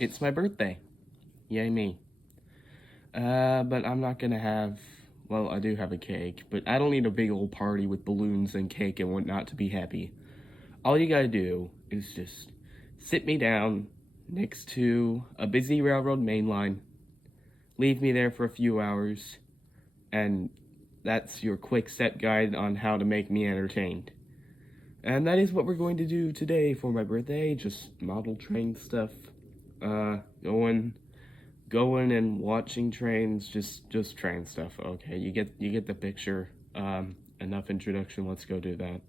It's my birthday. Yay me. But I'm not gonna have, well, I do have a cake, but I don't need a big old party with balloons and cake and whatnot to be happy. All you gotta do is just sit me down next to a busy railroad main line, leave me there for a few hours, and that's your quick step guide on how to make me entertained. And that is what we're going to do today for my birthday, just model train stuff, going and watching trains, just train stuff. Okay, you get the picture. Enough introduction, let's go do that.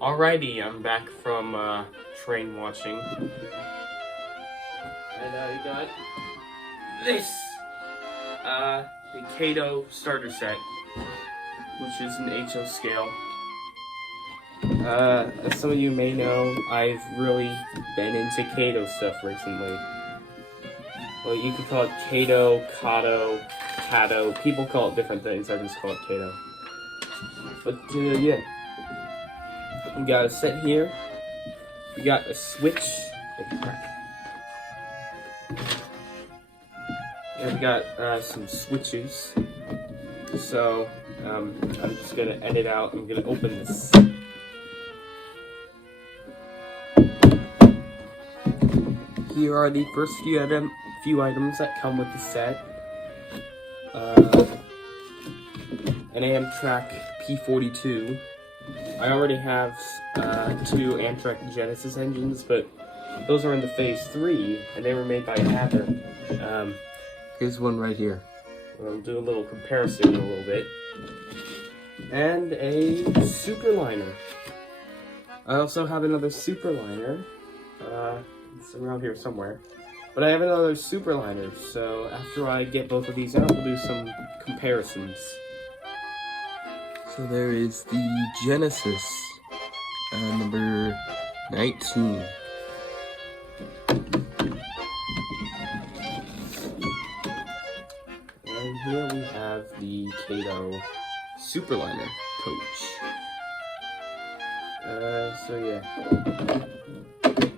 Alrighty, I'm back from train watching, and I got this, the Kato starter set, which is an HO scale. As some of you may know, I've really been into Kato stuff recently. Well, you could call it Kato, Kato, people call it different things, I just call it Kato. But, yeah. We got a set here. We got a switch. And we got some switches. So I'm just gonna edit out. I'm gonna open this. Here are the first few items that come with the set. An Amtrak P42. I already have 2 Amtrak Genesis engines, but those are in the Phase 3, and they were made by Apple. Here's one right here. I'll do a little comparison in a little bit. And a Superliner. I also have another Superliner. It's around here somewhere. But I have another Superliner, so after I get both of these out, we'll do some comparisons. So there is the Genesis, number 19. And here we have the Kato Superliner coach. So yeah,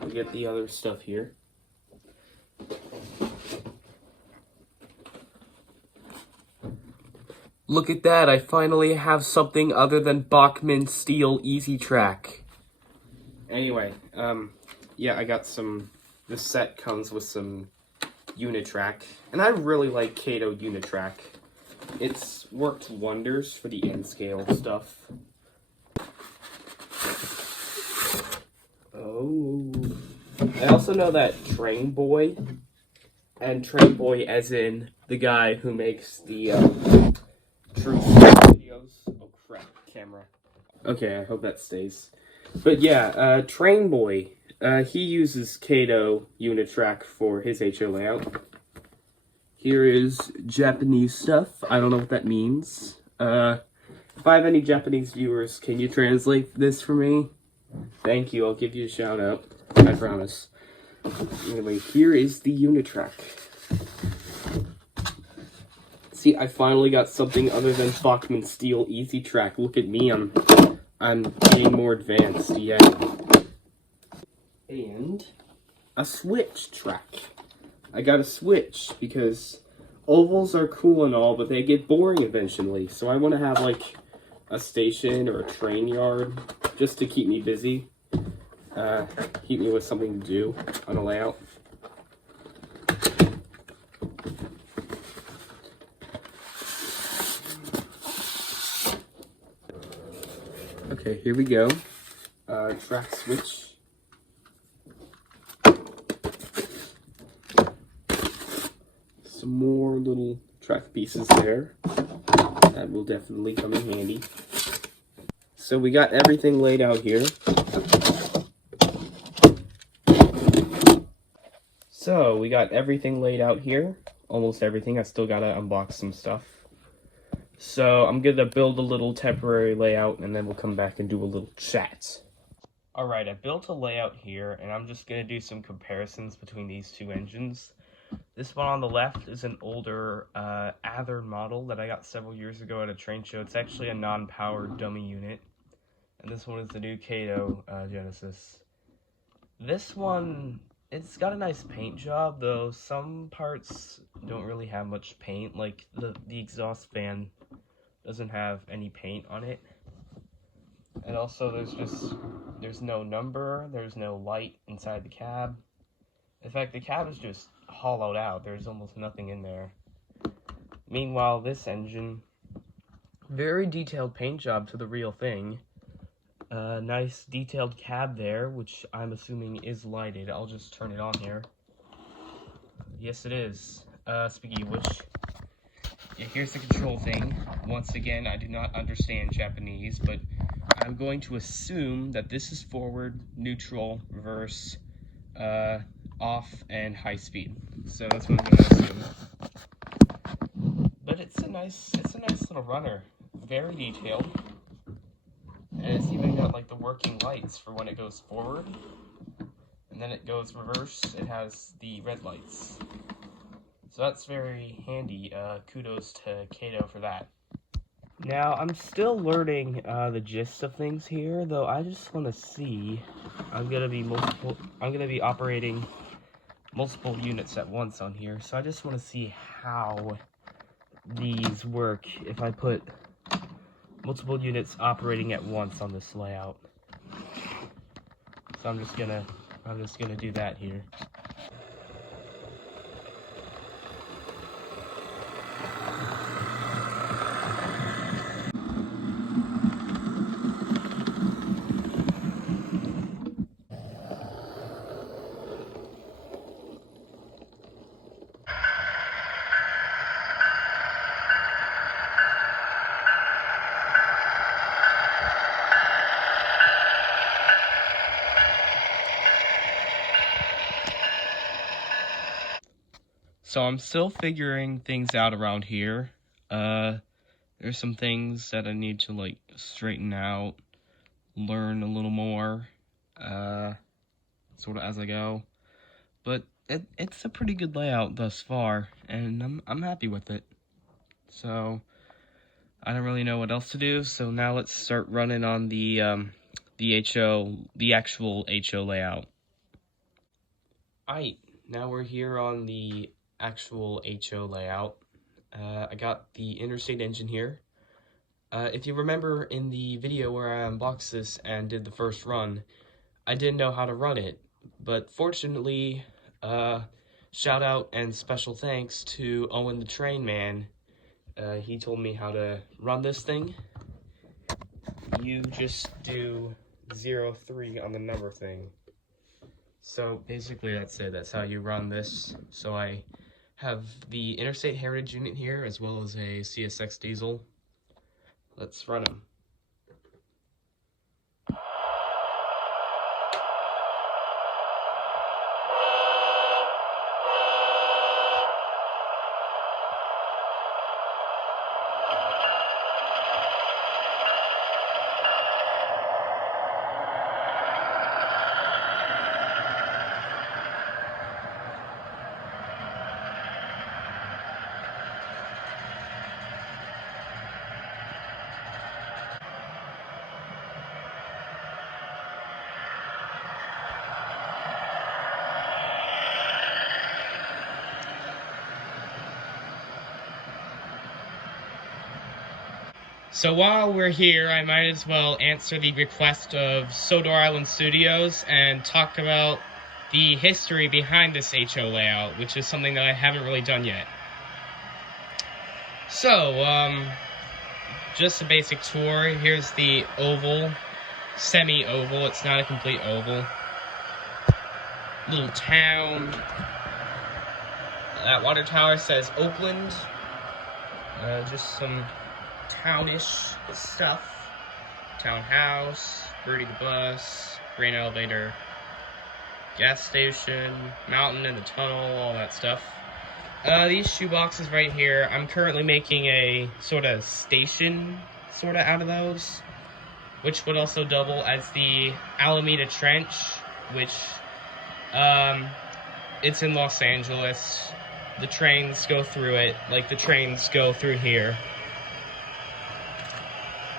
we get the other stuff here. Look at that, I finally have something other than Bachmann Steel Easy Track. Anyway, yeah, I got some, this set comes with some Unitrack, and I really like Kato Unitrack. It's worked wonders for the N-scale stuff. Oh, I also know that Train Boy, and Train Boy as in the guy who makes the True videos. Oh crap, camera. Okay, I hope that stays. But yeah, Train Boy, he uses Kato Unitrack for his HO layout. Here is Japanese stuff. I don't know what that means. If I have any Japanese viewers, can you translate this for me? Thank you, I'll give you a shout out. I promise. Anyway, here is the Unitrack. See, I finally got something other than Bachmann Steel Easy Track. Look at me, I'm getting more advanced, yeah. And a switch track. I got a switch because ovals are cool and all, but they get boring eventually. So I want to have like a station or a train yard just to keep me busy. Keep me with something to do on a layout. Okay, here we go. Track switch. Some more little track pieces there. That will definitely come in handy. So we got everything laid out here. Almost everything. I still gotta unbox some stuff. So I'm gonna build a little temporary layout and then we'll come back and do a little chat. Alright, I built a layout here and I'm just gonna do some comparisons between these two engines. This one on the left is an older Ather model that I got several years ago at a train show. It's actually a non-powered dummy unit. And this one is the new Kato Genesis. This one, it's got a nice paint job, though some parts don't really have much paint. Like the exhaust fan doesn't have any paint on it. And also there's no number, there's no light inside the cab. In fact, the cab is just hollowed out. There's almost nothing in there. Meanwhile, this engine, very detailed paint job to the real thing. Nice detailed cab there, which I'm assuming is lighted. I'll just turn it on here. Yes, it is. Speaking of which, yeah, here's the control thing. Once again, I do not understand Japanese, but I'm going to assume that this is forward, neutral, reverse, off, and high speed. So that's what I'm going to assume. But it's a nice little runner. Very detailed. And it's even got like the working lights for when it goes forward. And then it goes reverse, it has the red lights. So that's very handy. Kudos to Kato for that. Now, I'm still learning the gist of things here, though I just want to see. I'm gonna be operating multiple units at once on here, so I just want to see how these work if I put multiple units operating at once on this layout. So I'm just gonna do that here. So I'm still figuring things out around here. There's some things that I need to like straighten out, learn a little more, sort of as I go. But it's a pretty good layout thus far, and I'm happy with it. So I don't really know what else to do. So now let's start running on the actual HO layout. Alright, now we're here on the actual HO layout. I got the interstate engine here. If you remember in the video where I unboxed this and did the first run, I didn't know how to run it, but fortunately, shout out and special thanks to Owen the Train Man. He told me how to run this thing. You just do 03 on the number thing. So basically that's it. That's how you run this. So I have the Interstate Heritage unit here as well as a CSX diesel. Let's run them. So while we're here, I might as well answer the request of Sodor Island Studios and talk about the history behind this HO layout, which is something that I haven't really done yet. So, just a basic tour. Here's the oval, semi-oval, it's not a complete oval. Little town. That water tower says Oakland. Just some townish stuff. Townhouse, Birdie the bus, grain elevator, gas station, mountain in the tunnel, all that stuff. These shoeboxes right here, I'm currently making a sort of station out of those, which would also double as the Alameda Trench, which it's in Los Angeles. The trains go through it, like the trains go through here.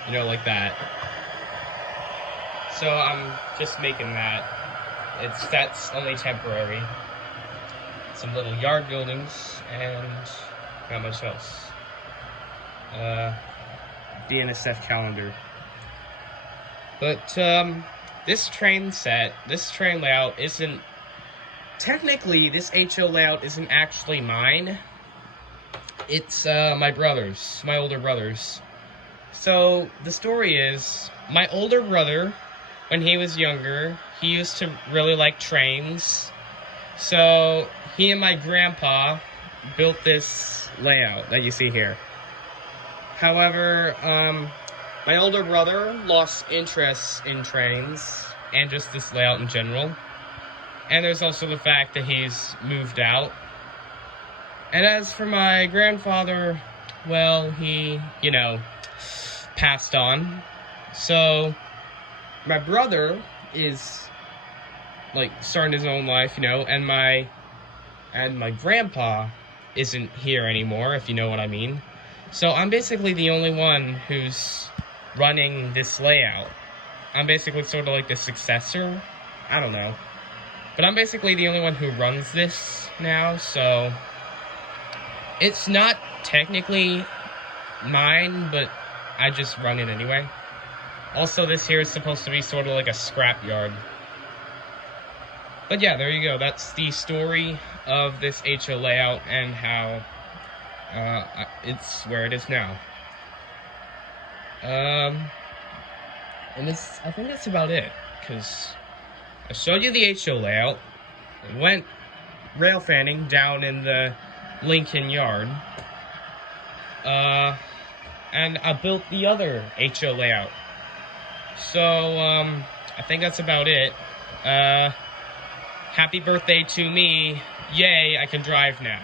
You know, like that. So I'm just making that. That's only temporary. Some little yard buildings and not much else. DNSF calendar. But this train layout isn't technically, this HO layout isn't actually mine. It's my brother's, my older brother's. So, the story is, my older brother, when he was younger, he used to really like trains. So, he and my grandpa built this layout that you see here. However, my older brother lost interest in trains, and just this layout in general. And there's also the fact that he's moved out. And as for my grandfather, well, he, you know, passed on. So my brother is like starting his own life, you know, and my grandpa isn't here anymore, if you know what I mean. So I'm basically the only one who's running this layout. I'm basically sort of like the successor. I don't know. But I'm basically the only one who runs this now, so it's not technically mine, but I just run it anyway. Also, this here is supposed to be sort of like a scrapyard. But yeah, there you go. That's the story of this HO layout and how it's where it is now. And I think that's about it, because I showed you the HO layout. I went rail fanning down in the Lincoln yard. And I built the other HO layout. So, I think that's about it. Happy birthday to me. Yay, I can drive now.